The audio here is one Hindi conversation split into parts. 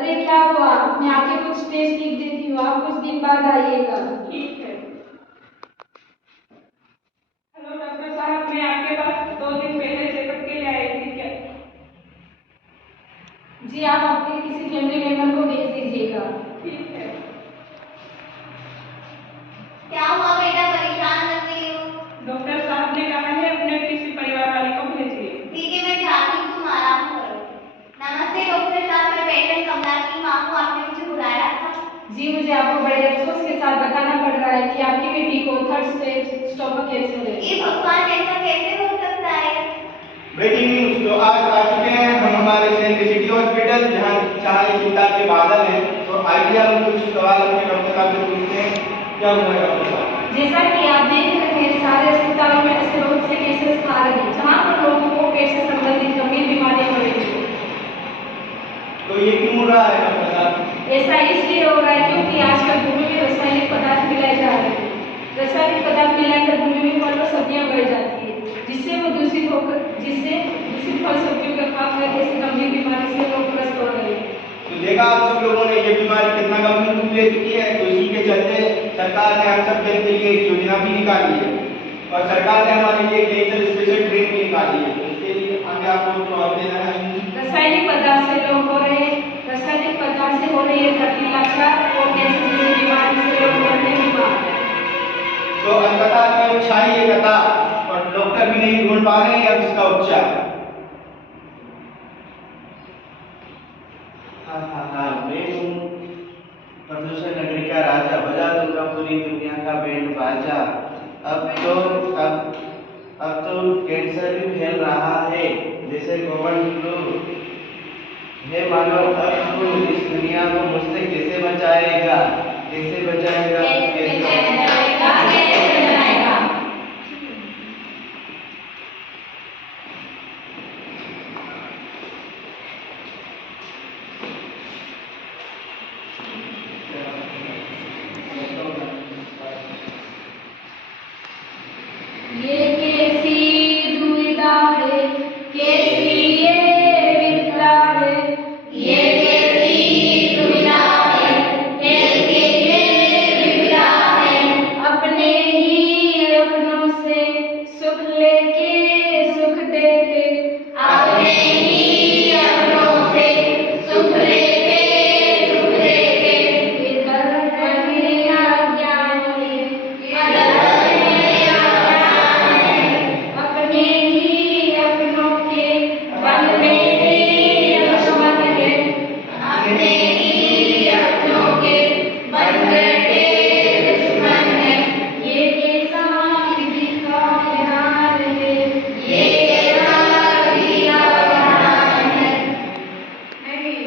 अरे क्या हुआ, मैं आपके कुछ टेस्ट लिख देती हूँ, आप कुछ दिन बाद आइएगा। ठीक है। हेलो डॉक्टर साहब, मैं आपके पास 2 दिन पहले चेकअप के लिए आई थी क्या? जी, आप अपने किसी फैमिली मेंबर को भेज दीजिएगा। ठीक है। क्या हुआ बेटा, परेशान लग रही हो? डॉक्टर साहब ने कहा है अपने किसी परिवार वाले को भेजिए। ठीक है, मैं जाती हूँ, तुम आराम करो। नमस्ते डॉक्टर साहब, मैं पेशेंट कमला की माँ हूँ, आपने मुझे बुलाया था? जी, मुझे आपको बड़े अफसोस के साथ बताना पड़ रहा है कि आपकी बेटी को 3rd स्टेज स्टोमक कैंसर है। ये भगवान, ऐसा कैसे हो सकता है? ब्रेकिंग न्यूज, तो आज आ चुके हैं हम हमारे शहर के सिटी हॉस्पिटल, जहाँ चिंता के बादल हैं। तो आइए हम कुछ सवाल अपने डॉक्टर साहब से पूछते हैं। क्या हुआ है डॉक्टर साहब? जैसा कि आप देख रहे हैं, सारे अस्पतालों में ऐसे बहुत से केसेस आ रहे हैं जहाँ पर लोगों को पेट से संबंधित गंभीर बीमारियां हो रही हैं। तो ये क्यों हो रहा है डॉक्टर साहब? ऐसा इसलिए हो रहा है क्योंकि आजकल भूमि में रासायनिक पदार्थ मिलाए जा रहे हैं। रासायनिक पदार्थ मिलाकर भूमि में फल और सब्जियां बढ़ जाती है, जिससे दूषित फल सब्जियों का खाकर ऐसी गंभीर बीमारी से लोग ग्रस्त हो रहे हैं। तो देखा आप सब लोगों ने, ये बीमारी कितना गंभीर रूप ले चुकी है। तो इसी के चलते सरकार ने हम सब के लिए एक योजना भी निकाली है, और सरकार ने हमारे लिए कैंसर स्पेशल ट्रेन भी निकाली है। इसके लिए आगे आपको जवाब देना है। रासायनिक पदार्थ से हो रही है जटिलता और कैंसर जैसी बीमारी से लोग मरने की बात है। तो अस्पताल में छाई है कतार, और डॉक्टर भी नहीं ढूंढ पा रहे हैं अब इसका उपचार। हाँ, मैं हूँ प्रदूषण नगरी का राजा, बजा दूंगा पूरी दुनिया का बैंड बाजा। अब तो कैंसर भी फैल रहा है जैसे कॉमन फ्लू। हे मानव, अब तू इस दुनिया को मुझसे कैसे बचाएगा? कैसे बचाएगा? ये कैसी दुविधा है, कैसी ये विद्या है। ये कैसी दुविधा है, कैसी ये विद्या है। अपने ही अपनों से सुख लेके सुख देके, अपने ही अपनों से सुख लेके सुख देके, ये दर्द है अज्ञान है, ये दर्द है अज्ञान है। अपने ही अपनों के बनने ही दुश्मन है, अपने ही अपनों के बनने के दुश्मन है। ये कैसा विधि का विधान है, ये कैसा विधि का विधान है। नहीं,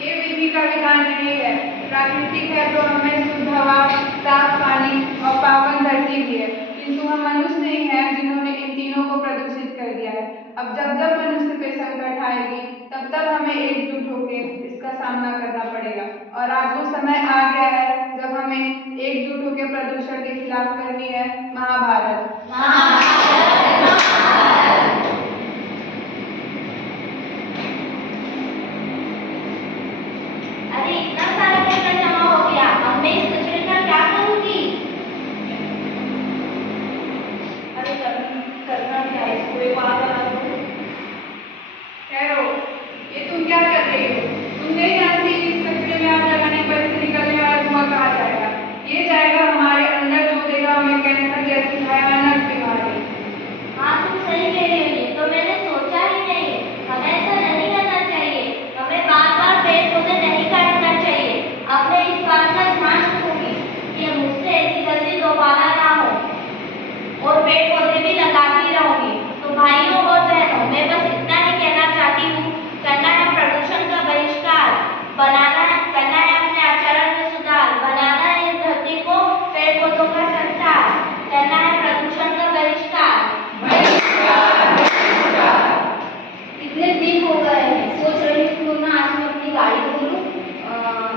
ये विधि का विधान नहीं है। प्राकृतिक है तो हमें शुद्ध हवा, साफ पानी और पावन धरती दी है, किंतु हम मनुष्य ही हैं जिन्होंने इन तीनों को प्रदूषित कर दिया है। अब जब जब मनुष्य पे संकट आएगी, तब तब हमें एकजुट होकर इसका सामना करना पड़ेगा। और आज वो समय आ गया है जब हमें एकजुट होकर प्रदूषण के खिलाफ करनी है महाभारत। अरे इतना सारा कचरा जमा हो गया, अब मैं इस कचरे का क्या करूंगी? अरे करना क्या है, इसको एक बात बना दो। ठहरो, ये तुम क्या कर रही हो? तुम नहीं जानती